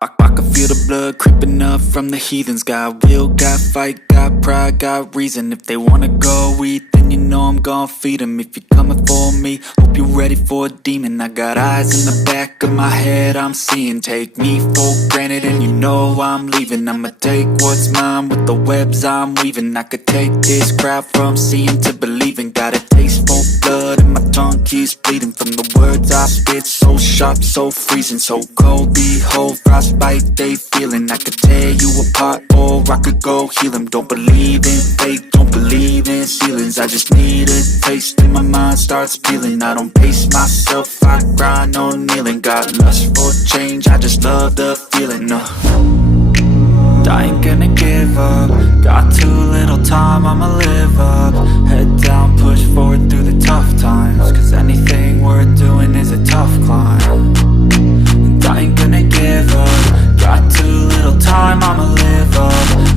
I can feel the blood creeping up from the heathens. Got will, got fight, got pride, got reason. If they wanna go eat, then you know I'm gon' feed them. If you're coming for me, hope you're ready for a demon. I got eyes in the back of my head, I'm seeing. Take me for granted and you know I'm leaving. I'ma take what's mine with the webs I'm weaving. I could take this crowd from seeing to believing. Got a taste for blood and my tongue keeps bleeding from the words I spit. So sharp, so freezing, so cold. Behold, frostbite they feeling. I could tear you apart or I could go heal them. Don't believe in fate, don't believe in ceilings. I just need a taste and my mind starts peeling. I don't pace myself, I grind on kneeling. Got lust for change, I just love the feeling. I ain't gonna give up. Got too little time, I'ma live up. Head down, push forward through the tough times. Cause anything worth doing is a tough climb. And I ain't gonna give up. Got too little time, I'ma live up.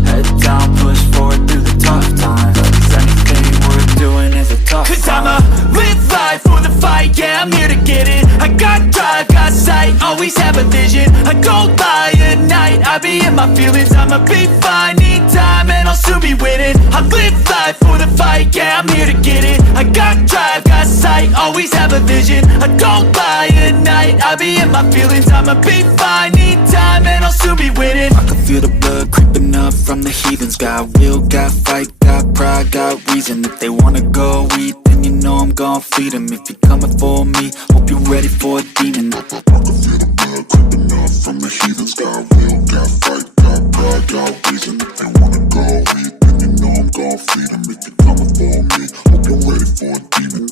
Head down, push forward through the tough times. Cause anything worth doing is a tough climb. Cause I'ma live life for the fight, yeah, I'm here to get it. I got drive, got sight, always have a vision. I go by at night, I be in my feelings. I'ma be fine, need time and I'll soon be winning. I live life for the fight, yeah, I'm here to get it. I got drive, got sight, always have a vision. I go by at night, I be in my feelings. I'ma be fine, need time and I'll soon be winning. I can feel the blood creeping up from the heathens. Got will, got fight, got pride, got reason. If they wanna go eat, then you know I'm gon' feed them. If you're coming for me, hope you're ready for a demon. I can feel the blood creeping up from the heathens. Got will, got fight, got pride, got reason. If they wanna go eat, then you know I'm gon' feed them. If you're coming for me, hope you're ready for a demon.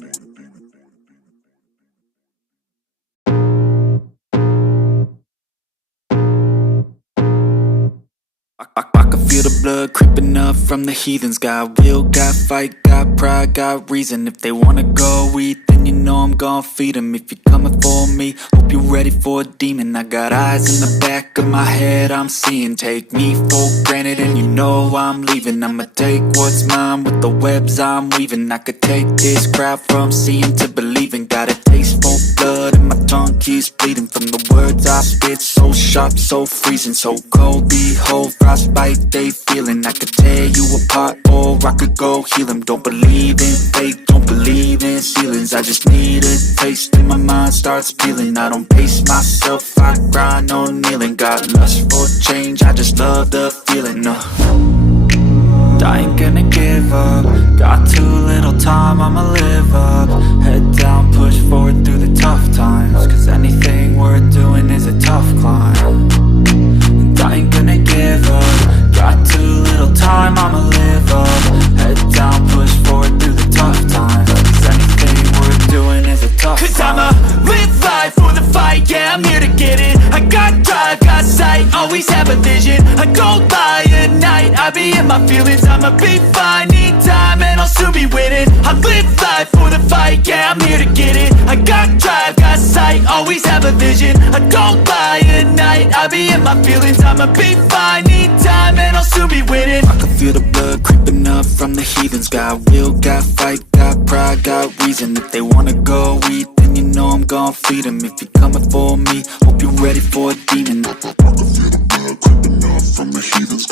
I can feel the blood creeping up from the heathens. Got will, got fight, got pride, got reason. If they wanna go eat, then you know I'm gon' feed them. If you're coming for me, hope you're ready for a demon. I got eyes in the back of my head, I'm seeing. Take me for granted and you know I'm leaving. I'ma take what's mine with the webs I'm weaving. I could take this crowd from seeing to believing. Got a taste for blood and my tongue keeps bleeding from the words I spit. So sharp, so freezing, so cold. Behold, frostbite they feeling. I could tear you apart or I could go heal them. Don't believe in fate, don't believe in ceilings. I just need a taste and my mind starts peeling. I don't pace myself, I grind on kneeling. Got lust for change, I just love the feeling. I ain't gonna give up. Got too little time, I'ma live up. Head down, push forward through the tough times. Cause anything worth doing is a tough climb. And I ain't gonna give up. Got too little time, I'ma live up. Head down, push forward through the tough times. Cause anything worth doing is a tough climb. Cause I'ma live life for the fight, yeah, I'm here to get it. I got drive, got sight, always have a vision. I go by at night, I be in my feelings. I'ma be fine, need time and I'll soon be winning. I live life for the fight, yeah, I'm here to get it. I got drive, got sight, always have a vision. I go by at night, I be in my feelings. I'ma be fine, need time and I'll soon be winning. I can feel the blood creeping up from the heathens. Got will, got fight, got pride, got reason. If they wanna go eat, then you know I'm gon' feed them. If you're coming for me, hope you're ready for a demon. I can feel the blood creeping up from the heathens.